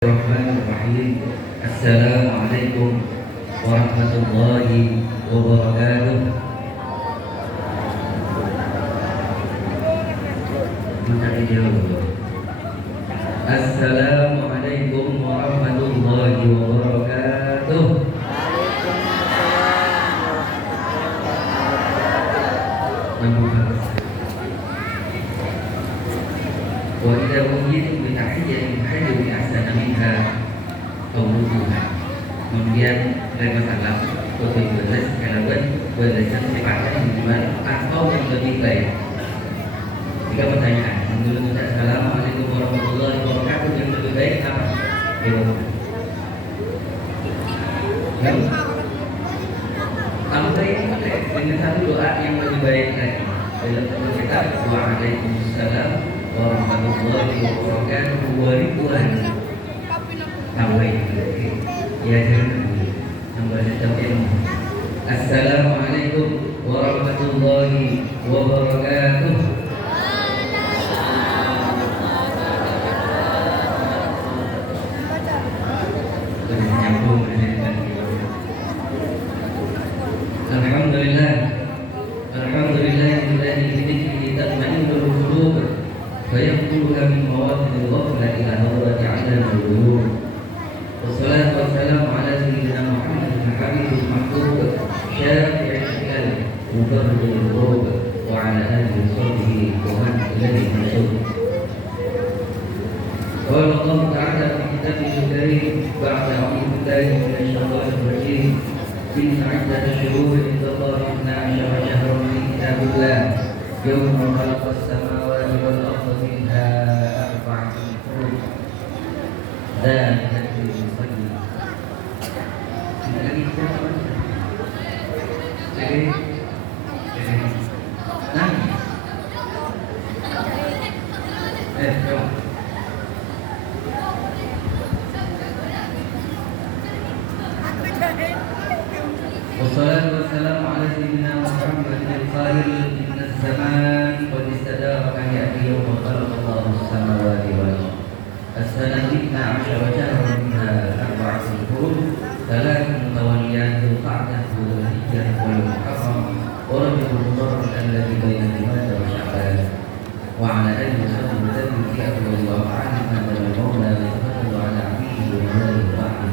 Bismillahirrahmanirrahim. Assalamualaikum warahmatullahi wabarakatuh. Assalamualaikum warahmatullahi wabarakatuh. Wa idza ujitu bi tahiyyatin hayyu bi ahsana minha qawluha. Kemudian dari masalah belas kalawan belasan sifatnya gimana atau yang lebih baik. Tiga pertanyaan. Menurut kita Assalamualaikum warahmatullahi wabarakatuh yang lebih baik apa? Kalau baik dengan satu doa yang lebih baik lagi. Dalam kita Waalaikumsalam warahmatullahi wabarakatuh waribuan sampai ya jangan Assalamualaikum warahmatullahi wabarakatuh. Alhamdulillah alladzi bi dzikrihi tatma'innul qulub فيقولها من مواطن الغفلة إلى نظرة عدم الغيوب. والصلاة والسلام على سيدنا محمد الحبيب المحبوب شافع القلب مفرج القلوب وعلى آله وصحبه ومن إليه المنسوب. قال الله تعالى في كتابه الكريم بعد أعوذ بالله من الشيطان الرجيم إن عدة الشهور عند الله 12 شهرا في كتاب الله يوم خلق السماوات والأرض منها أربعة حروف ذلك الدين القيم. والصلاة والسلام على سيدنا محمد القائل إن الزمان قد استدار كهيئته يوم خلق الله السماوات والأرض. السنة 12 شهرا منها 4 حروف 3 متواليات ذو القعدة وذو الحجة والمحرم ورجب المضر الذي بين جمادى وشعبان. وعلى آله وصحبه وسلم في أفضل الأفعال ما دام المولى يتفضل على عبيده ومواليه وبعده.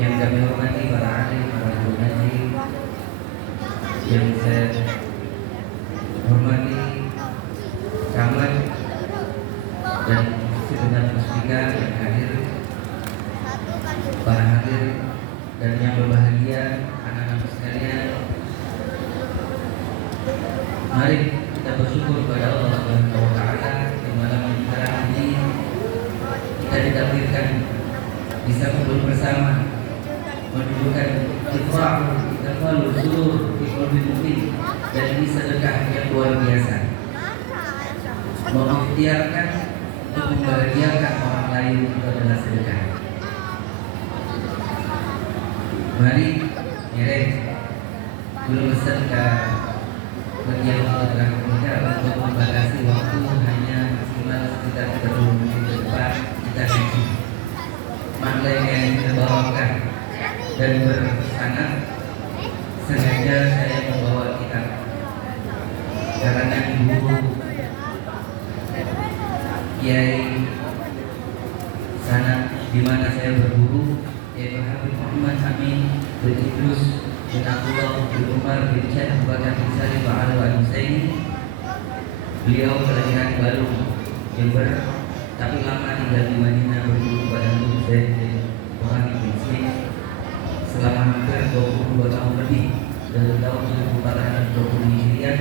Yang kami hormati para alim, para pengaji, yang saya hormati camat dan segenap musbika yang hadir, para hadir dan yang berbahagia, anak-anak sekalian. Mari kita bersyukur kepada Allah Subhanahu wa taala di malam yang ini kita ditakdirkan bisa kumpul bersama menunjukkan ifrah kita selalu surur di qalbi mukmin dan ini sedekah yang luar biasa, mengikhtiarkan untuk membahagiakan orang lain itu adalah sedekah. Mari nyereng belum sedekah bagian program kita untuk membatasi waktu hanya maksimal sekitar 30 menit ke depan kita ngaji. Mana yang kita bawakan dan bersanad sengaja saya membawa kitab karena ibu Kiai sanad di mana saya berguru yaitu Habib Muhammad Amin bin Idrus bin Abdullah bin Umar bin Syekh Abu Bakar bin Salim Al-Husaini. Beliau kelahiran baru Jember tapi lama tinggal di Madinah berguru pada Habib Zaid bin Muhammad bin Smith selama hampir 22 tahun lebih dari tahun 1420 Hijriah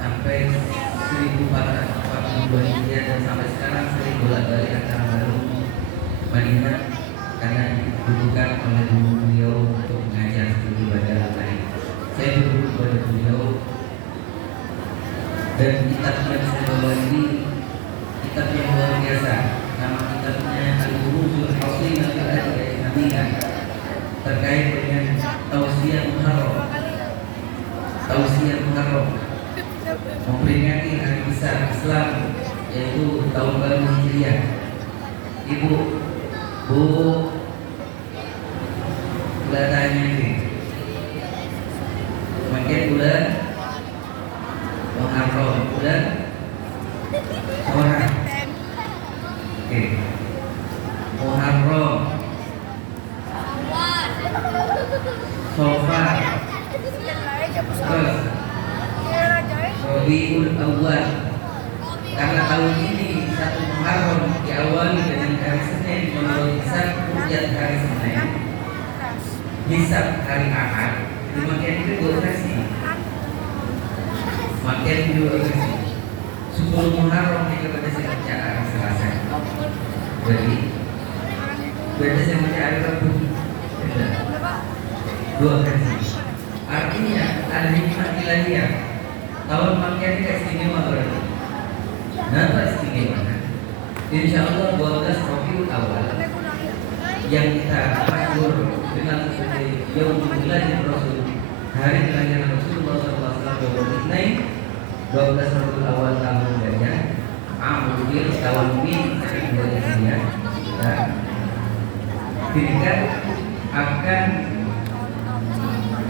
sampai 1442 Hijriah dan sampai sekarang sering bolak-balik antara baru Madinah karena dibutuhkan oleh guru beliau untuk mengajar studi pada lain. Saya berguru kepada beliau dan kitab yang saya bawa ini kitab yang luar biasa. Nama kitabnya Al-Uruzul Hasinah Al-Adiyah terkait dengan Tausiah Muharram memperingati hari besar Islam yaitu tahun baru Hijriah. Ibu Bu, udah tanya sih. Makin bulan Muharram, bulan orang. Oke. Muharram, Safar, terus Rabiul Awal. Karena tahun ini satu Muharram diawali dengan hari Senin menurut hisab Hujjat hari Senin, hisab hari Ahad, dimakan itu 2 versi. Makan 2 versi. 10 Muharram itu pada saya baca hari Selasa. Berarti saya baca hari Rabu. 2 versi. Artinya ada hikmah ilahiyah. Tahun makan itu istimewa berarti. Kenapa istimewa? Insya Allah 12 Rabiul Awal yang kita masyhur dengan sebagai Yaumul Miladin Rasul, hari kelahiran Rasulullah SAW, 12 Rabiul Awal tahun gajah, Amul Fil tahun Min dari dunia, ketika akan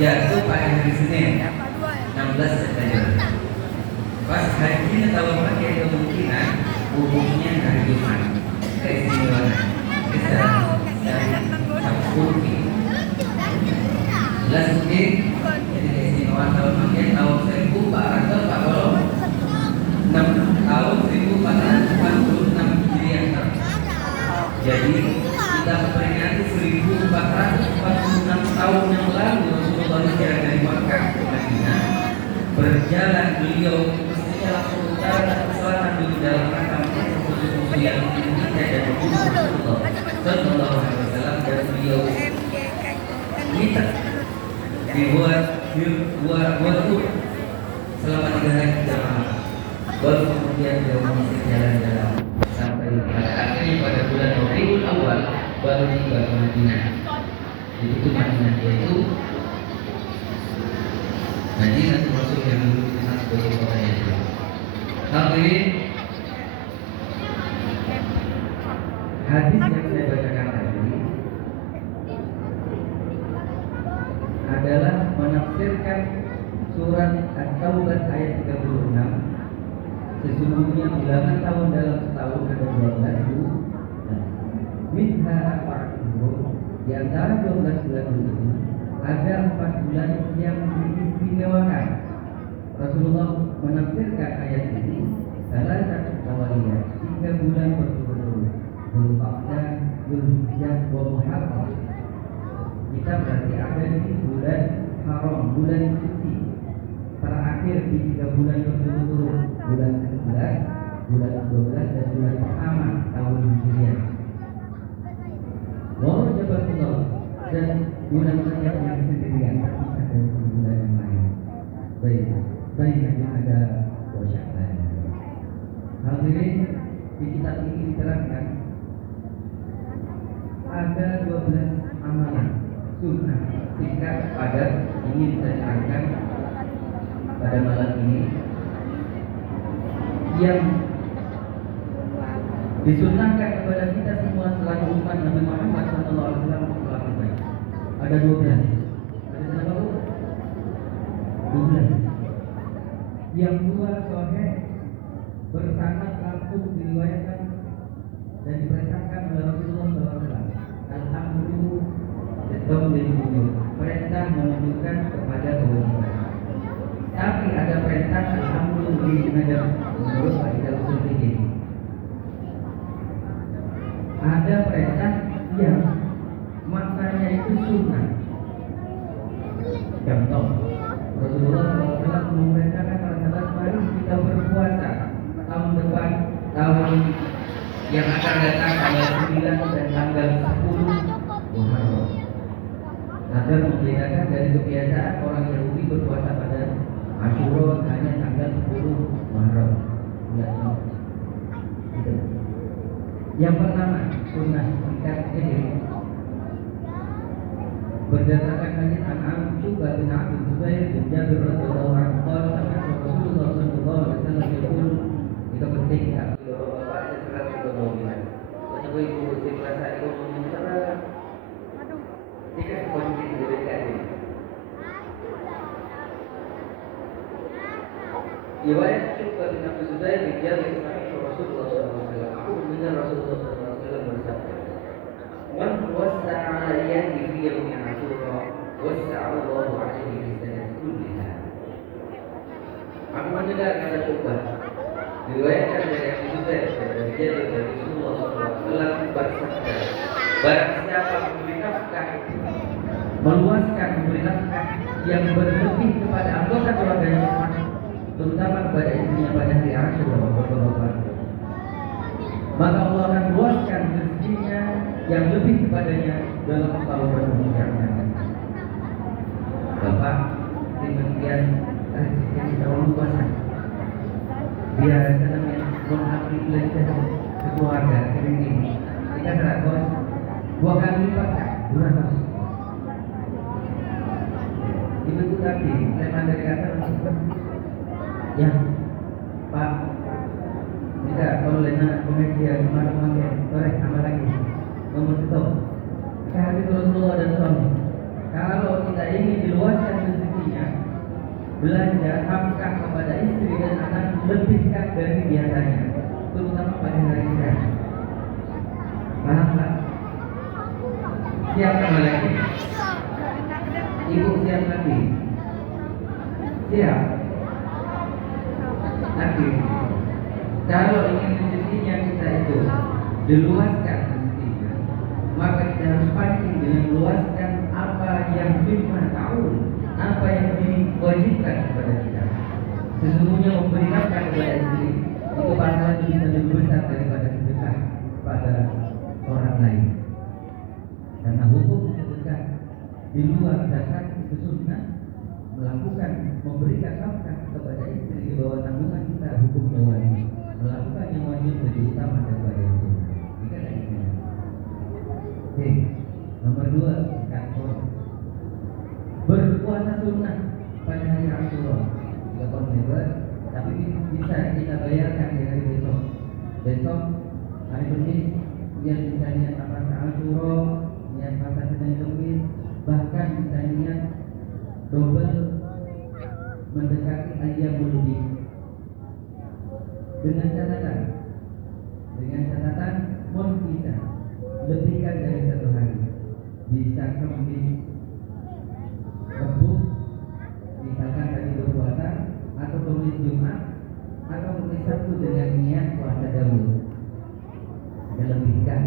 jatuh pada hari Senin 16 September. Pas hari ini tahun pakai kemungkinan umumnya hari Jumat. Keistimewaan jelas mungkin jadi keistimewaan tahun pakai tahun 1446 tahun 1446 Hijriah. Jadi kita memperingati 1446 tahun yang lalu Rasulullah hijrah dari Makkah ke Madinah. Berjalan beliau mestinya langsung utara dan selatan dulu dalam rangka musuh-musuh yang Indonesia dan Rasulullah Sallallahu Alaihi Wasallam, dan beliau minta dibuat selama 3 hari 3 malam. Baru kemudian beliau mengisi jalan-jalan sampai pada akhirnya pada bulan Rabiul Awal baru tiba ke Madinah. Itu Madinah yaitu Madinah Rasul yang dulu dikenal sebagai kota Yathrib. Hadirin, hadis yang saya bacakan tadi adalah menafsirkan surat At-Taubah ayat 36. Sesungguhnya bilangan tahun dalam setahun ada 12 bulan. Minha arba'atun hurum, di antara 12 bulan itu ada 4 bulan yang diistimewakan. Rasulullah menafsirkan ayat ini salah satu kawaliyah 3 bulan berturut-turut, Dzulqa'dah, Dzulhijjah, wa Muharram. Kita berarti ada di bulan haram, bulan suci. Terakhir di 3 bulan berturut-turut, bulan ke-11, bulan ke-12 dan bulan pertama tahun Hijriah. Wa Rajabatullah, dan bulan Rajab yang sendirian terpisah dari bulan yang lain. Baik ada Sya'ban. Hadirin, di kitab ini diterangkan ada 12 amalan sunnah singkat padat ingin saya terangkan pada malam ini yang disunnahkan kepada kita semua selaku umat Nabi Muhammad SAW untuk melakukan. Ada 12. Ada berapa? 12. Yang 2 sahih bersanad langsung diriwayatkan dan diperintahkan oleh Rasulullah SAW. Al-amru lillahi, perintah menunjukkan kepada kewajiban. Tapi ada perintah al-amru lillahi menurut kaidah usul fikih. Ada perintah yang maknanya itu sunnah. Contoh, Rasulullah SAW memerintahkan para sahabat, mari kita berpuasa tahun depan, tahun yang akan datang tanggal 9 dan tanggal 10 Muharram. Agar membedakan dari kebiasaan orang Yahudi berpuasa pada Asyura hanya tanggal 10 Muharram. Yang pertama, sunnah singkat ini berdasarkan hadis An Syu'bah bin Abdul Zubair bin Jabir radhiyallahu anhu qala sami'tu Rasulullah sallallahu alaihi wasallam yaqul, jika penting tak bapak saya surat itu mobilan. Macam ibu bersih rasa itu meminta Riwayat Syukur bin Abi Sudair dijadi sahih Rasulullah SAW. Aku mendengar Rasulullah SAW bersabda, "Man wasa'a yadi fi yawmi Ashura, wasa'a Allahu 'alaihi fi sanati kulliha." Aku mendengar kata Syukur diriwayatkan dari Abi Sudair dijadi dari Rasulullah SAW bersabda, barang siapa memberi nafkah, meluaskan memberi nafkah yang berlebih kepada anggota keluarganya, terutama kepada istrinya pada hari Asyura beberapa, maka Allah akan luaskan rezekinya yang lebih kepadanya dalam setahun berikutnya. Bapak, demikian rezeki kita luas. Dia sedang mengambil belajar keluarga ini. Kita 100, 2 kali lipat 200. Itu tadi tema dari kata ya Pak, tidak kalau lena pengajian kemarin sore sama lagi nomor itu kali Rasulullah dan suami. Kalau kita ingin diluaskan rezekinya, belanja nafkah kepada istri dan anak lebihkan dari biasanya, terutama pada hari Senin. Paham Pak? Siapkan lagi. Ibu siap lagi. Siap. Lagi. Kalau ingin rezekinya kita itu diluaskan rezekinya, maka kita harus pancing dengan luaskan apa yang firman tahun, apa yang diwajibkan kepada kita. Sesungguhnya memberi nafkah kepada istri itu pahalanya bisa lebih besar daripada sedekah pada orang lain. Karena hukum sedekah di luar zakat itu sunnah, melakukan memberikan nafkah kepada istri di bawah tanggungan kita hukumnya wajib. Melakukan yang wajib lebih utama daripada yang sunnah. Jika ada ini. Oke. Nomor 2, kantor. Berpuasa sunnah pada hari Asyura. Tidak konsisten, tapi bisa kita bayarkan di hari besok. Besok hari Kamis yang bisa niat apa Asyura, niat puasa Senin Kamis, bahkan bisa niat double mendekati ayyamul bid. Dengan catatan mohon bisa lebihkan dari 1 hari, bisa Kamis Rabu, misalkan tadi berpuasa, atau Kamis Jumat, atau Kamis Sabtu dengan niat puasa dahulu, dilebihkan.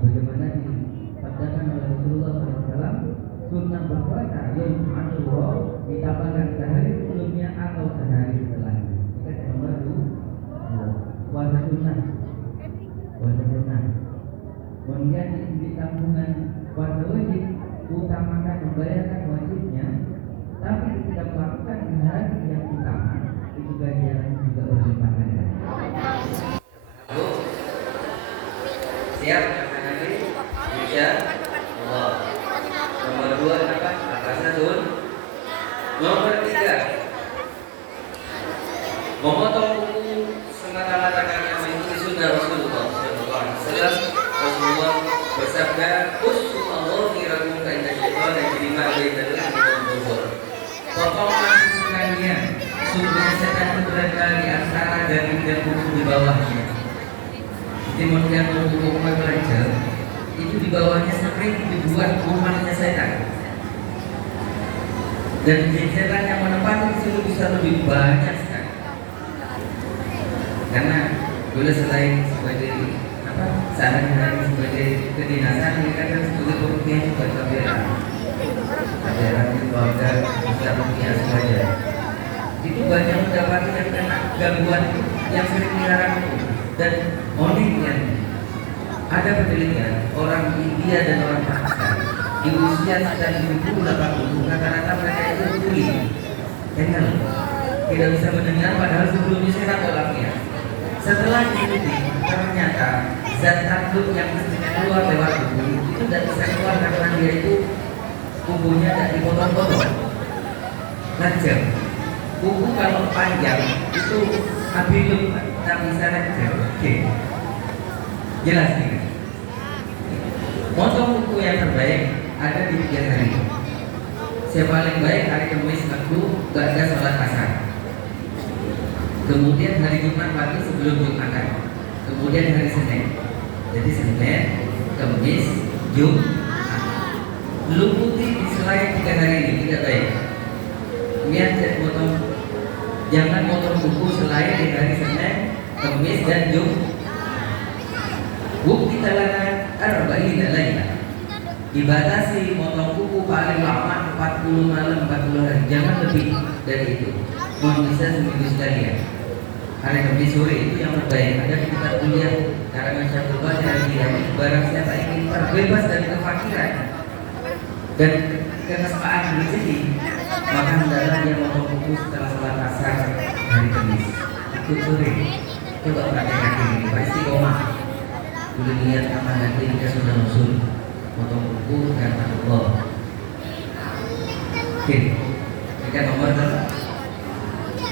Bagaimana dikatakan oleh Rasulullah SAW, sunnah berpuasa Yaum Asyura ditambahkan sehari sebelumnya atau sehari setelahnya. Kita nomor 2, puasa sunnah. Kemudian di tabungan puasa wajib, utamakan membayarkan wajibnya, tapi tidak melakukan di hari yang utama, itu ganjarannya juga berlipat ganda. Siap? Ya. Allah. Nomor 2 apa? Rasa sun. Nomor 3, memotong kuku semata-mata karena mengikuti sunnah Rasulullah SAW. Rasulullah bersabda, "Usulullah kirakum kaina syaitan yajrima bainal lahmi wal potonglah kuku kalian, sungguhnya setan itu berada di antara daging dan kuku di bawahnya. Kemudian kuku belajar itu di bawahnya sering dibuat rumahnya setan. Dan setan yang menempati di situ bisa lebih banyak sekali. Karena boleh selain sebagai sehari-hari sebagai kedinasan, ini kan sebagai pekerjaan juga kabiran keluarga bisa mempunyai saja. Itu banyak mendapati yang kena gangguan yang sering dilarang itu. Dan uniknya ada penelitian orang India dan orang Pakistan di usia sekitar 70-80 rata-rata mereka itu tuli, tidak bisa mendengar, padahal sebelumnya sehat olahnya. Setelah diuji ternyata zat takut yang mestinya keluar lewat tubuh itu tidak bisa keluar karena dia itu tubuhnya tidak dipotong-potong. Lanjut, kuku kalau panjang itu abilum tak bisa lanjut. Oke, jelas nih. Motong kuku yang terbaik ada di 3 hari. Yang paling baik hari Kamis waktu gak ada sholat asar. Kemudian hari Jumat pagi sebelum Jumatan. Kemudian hari Senin. Jadi Senin, Kamis, Jumat. Lumputi di selain 3 hari ini tidak baik. Kemudian jangan potong kuku selain di hari Senin, Kamis dan Jumat. Bukti talaga arba'ina laila. Dibatasi motong kuku paling lama 40 malam 40 hari, jangan lebih dari itu. Mohon bisa seminggu sekali ya. Hari Kamis sore itu yang terbaik. Ada di kitab kuliah karangan Syaikhul Baqir Al-Jilani, barang siapa ingin terbebas dari kefakiran dan kekesempaan rezeki, maka hendaklah dia motong kuku setelah sholat asar hari Kamis. Itu sore. Coba praktekkan ini, pasti istiqomah. Boleh lihat apa nanti kita sudah usul motong kuku karena Allah. Oke, kita nomor berapa?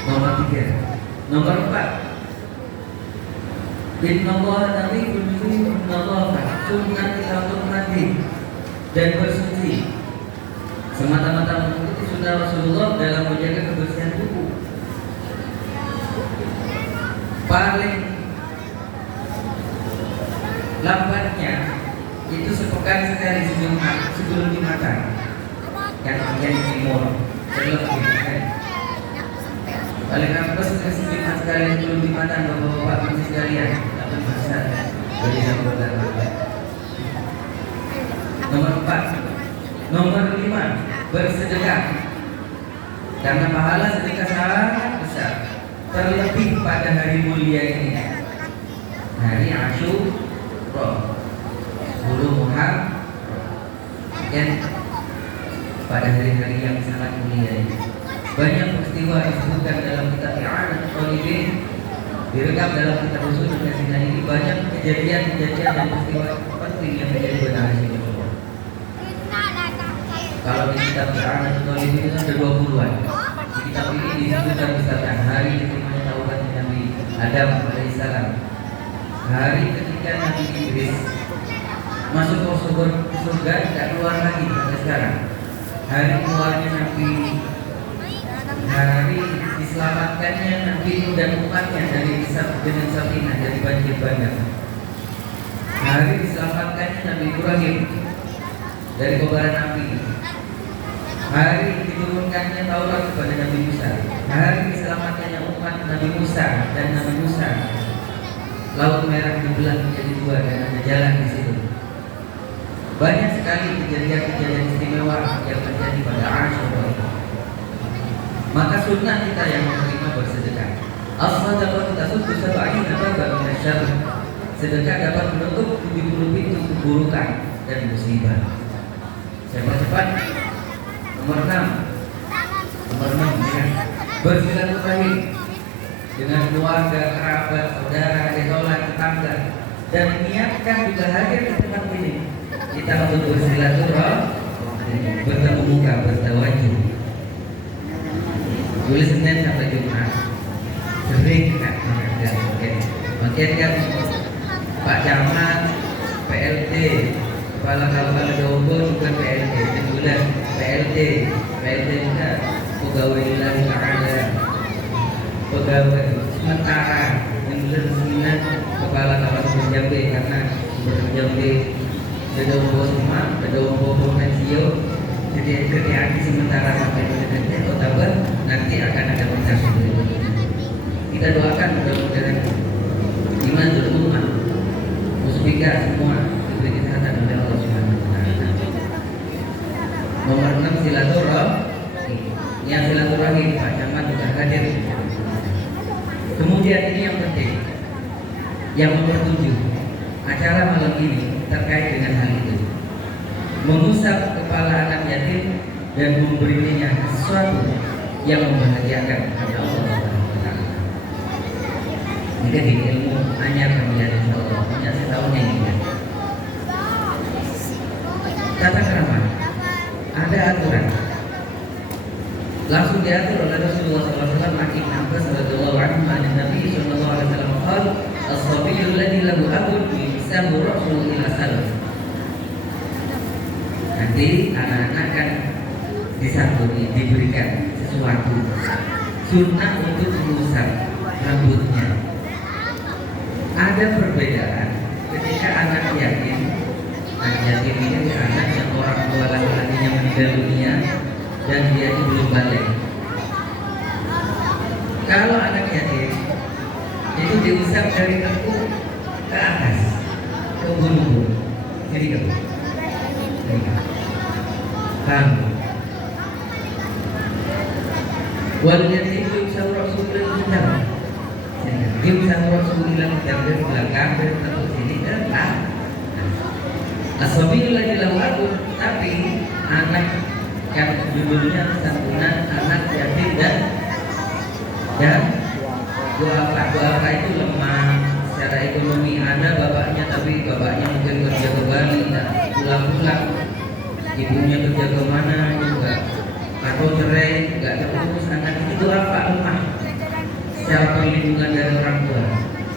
Nomor 3. Nomor 4. Inna Allah nabi kunci Allah sunnah kita untuk mandi dan bersuci semata-mata mengikuti sunnah Rasulullah dalam menjaga kebersihan kuku. Paling lambatnya itu sepekan sekali sebelum Jumatan. Yang bagian timur terlebih kan. Paling lambat Jumat sekali sebelum Jumatan, bapak-bapak ini sekalian. Tapi bisa beri anggota. Nomor 4. Nomor 5, bersedekah. Karena pahala sedekah sangat besar. Terlebih pada hari mulia ini, hari Asyura, 10 Muharram, dan pada hari-hari yang sangat mulia ini. Banyak peristiwa disebutkan dalam kitab I'anatul Talibin, direkam dalam kitab usul Kajian ini. Banyak kejadian-kejadian dan peristiwa penting yang menjadi benar ini. Kalau di kitab I'anatul Talibin itu ada 20-an. Di kitab ini disebutkan misalkan hari diterimanya taubat Nabi Adam alaihissalam, hari ketika Nabi Idris masuk ke surga tidak keluar lagi sampai sekarang, hari keluarnya Nabi, hari diselamatkannya Nabi dan umatnya dari dengan Safinah, dari banjir bandang, hari diselamatkannya Nabi Ibrahim dari kobaran api, hari diturunkannya Taurat kepada Nabi Musa, hari diselamatkannya umat Nabi Musa dan Nabi Musa, Laut Merah dibelah menjadi 2 dan ada jalan di situ. Banyak sekali kejadian-kejadian istimewa yang terjadi pada Asyura. Maka sunnah kita yang menerima bersedekah. As-sadaqatu tasuddu sab'ina baban min asy-syarr. Sedekah dapat menutup 70 pintu keburukan dan musibah. Saya percepat. Nomor 6. Nomor 6 ya. Bersilaturahim dengan keluarga, kerabat, saudara, idola, tetangga, dan niatkan juga hadir di tempat ini. Kita untuk bersilaturahim, bertemu muka, bertawajuh. Boleh Senin sampai Jumat. Sering kan makin kan Pak Camat, PLT, kepala Dogo juga PLT, sebulan PLT juga pegawai ilahi ta'ala, pegawai sementara yang berseminat kepala kawasan Jambi karena Jambi ada umbo semua, ada umbo pensiun. Jadi kerjaan sementara sampai nanti Oktober nanti akan ada proses berikutnya. Kita doakan mudah-mudahan iman dan umat musbika semua diberi kesehatan oleh Allah Subhanahu wa taala. Nomor 6 silaturahim. Yang silaturahim Pak Camat juga hadir. Kemudian ini yang penting. Yang nomor 7, acara malam ini terkait dengan hal itu. Mengusap kepala anak yatim dan memberinya sesuatu yang membahagiakan kepada Allah Subhanahu wa taala. Ini ilmu hanya kalian insyaallah punya setahunnya ini. Tata krama ada aturan. Langsung diatur oleh Rasulullah SAW. Ibn Abbas radhiyallahu anhu an Nabi sallallahu alaihi wasallam qala as-sabiyyu alladhi lahu abun yusabu ra'suhu ila salaf. Nanti anak-anak kan disantuni, diberikan sesuatu. Sunnah untuk mengusap rambutnya. Ada perbedaan ketika anak yatim. Anak yatim ini anak yang orang tua laki-lakinya meninggal dunia dan dia itu belum balik. Kalau anak yatim itu diusap dari tengkuk ke atas, ke bulu-bulu. Jadi kamu, paham? Wal yatim yusab Rasulullah sedang, yusab Rasulullah sedang dari belakang dari tengkuk sini dan belakang. Asabil lagi lalu, tapi anak yang judulnya santunan anak yatim dan dua itu lemah secara ekonomi, ada bapaknya tapi bapaknya mungkin kerja ke Bali dan pulang-pulang, ibunya kerja ke mana juga atau cerai nggak terurus, anak itu apa lemah secara perlindungan dari orang tua,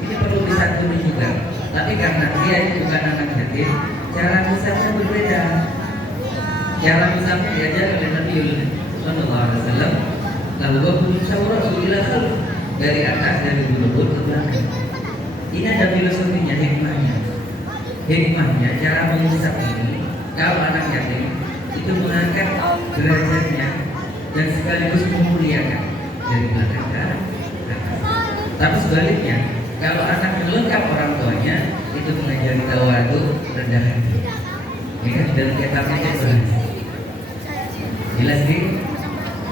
ini perlu disantuni juga. Tapi karena dia itu bukan anak yatim, cara usapnya berbeda. Cara usapnya diajar oleh Nabi Sallallahu Alaihi Wasallam. Lalu berusaha Rasulullah dari atas, dari bulu ke belakang. Ini ada filosofinya, hikmahnya cara mengusap ini. Kalau anak yatim itu mengangkat derajatnya dan sekaligus memuliakan dari belakang ke atas. Tapi sebaliknya, kalau anak melengkap orang tuanya itu mengajari tawadu, rendah hati. Ini kan dalam kitabnya jelas. Jelas nih.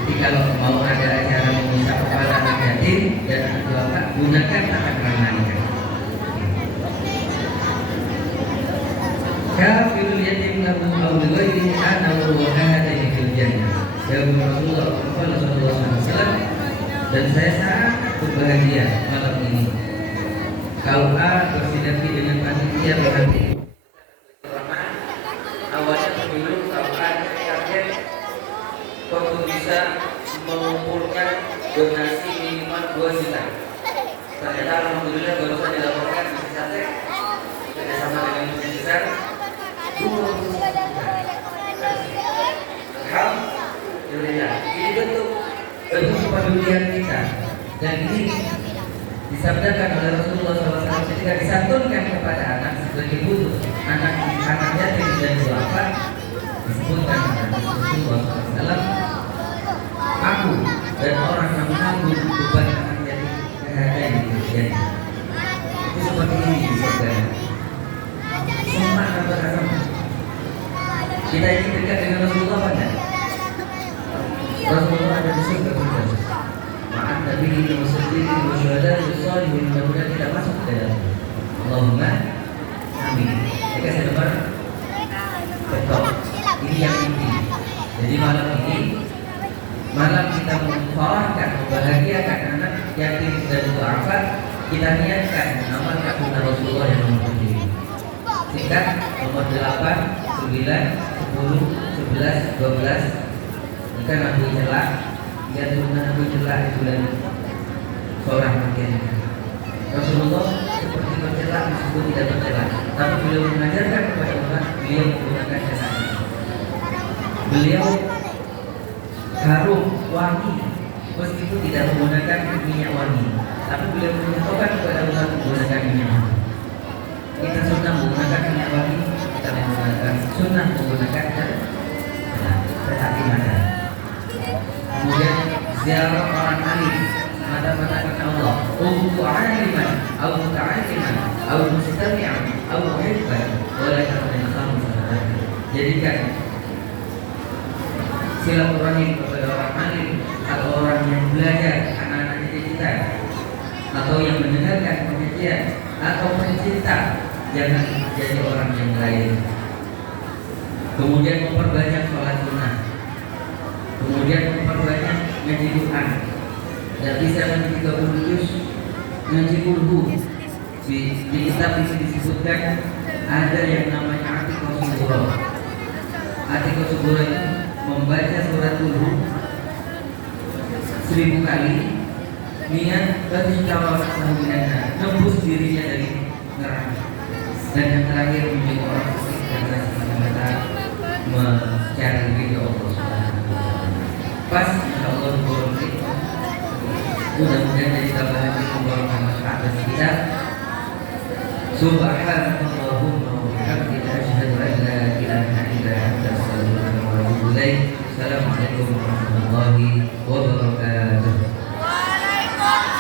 Jadi kalau mau ada acara mengusap kepala anak yatim dan anak duafa, gunakan anak ramahnya. Kafirul yatim lahu qawlu ghairi ana wa hadani fil jannah. Ya Rasulullah sallallahu alaihi wasallam, dan saya sangat berbahagia malam ini. Kalau A bersinergi dengan panitia berarti awalnya pemilu kalau A target waktu bisa mengumpulkan donasi minimal 2 juta. Ternyata alhamdulillah barusan dilaporkan di Sate kerjasama dengan Masjid Besar 2 juta. Alhamdulillah. Ini bentuk kepedulian kita, dan ini disabdakan oleh Rasulullah SAW ketika disantunkan kepada anak sebagai butuh anak yatim dan duafa, disebutkan oleh Rasulullah SAW, aku dan orang yang menanggung beban anak yatim kehadiran di dunia. Itu seperti ini disebutkan. Semua akan bersama. Kita ini dekat dengan Rasulullah pada Rasulullah ada di surga bukan? Maaf Nabi ini musyrikin bersyuhada bersolihin, mudah-mudahan tidak masuk ke dalam. Allahumma amin. Dikasih nomor betul. Ini yang inti. Jadi malam ini malam kita memfarahkan, membahagiakan anak yatim dan duafa, kita niatkan amal kabul Rasulullah yang nomor 7. Singkat nomor 8, 9, 10, 11, 12. Bukan Abu Celak, dia sunnah Abu Celak di bulan seorang bagian. Rasulullah seperti bercelak meskipun tidak bercelak, tapi beliau mengajarkan kepada umat, beliau menggunakan celak. Beliau harum wangi meskipun tidak menggunakan minyak wangi, tapi beliau mencontohkan kepada umat menggunakan minyak wangi. Kita sunnah menggunakan minyak wangi, kita menggunakan sunnah menggunakan celak. Tetapi mana? Kemudian ziarah orang alim, mata-mata karena Allah, untuk aliman, atau muta'aliman, atau mustami'an, atau muhibban, boleh karena sama. Jadikan silaturahim kepada orang alim atau orang yang belajar, anak-anak didik kita, atau yang mendengarkan pengajian, atau pencinta, jangan jadi orang yang lain. Kemudian memperbanyak sholat sunnah. Kemudian memperbanyak ngaji Quran. Dan bisa ngaji 30 juz, ngaji kulhu. Di kitab ini disebutkan ada yang namanya Atiqah Subura. Atiqah Subura itu membaca surat kulhu 1000 kali, niat bersyukur sahunana, nembus dirinya dari neraka. Dan yang terakhir menjadi orang fasik karena semata-mata mencari ridho Allah Subhanahu wa taala. pas insyaallah turun. Mudah-mudahan jadi tambahan ilmu barokah manfaat bagi kita. Subhanallahumma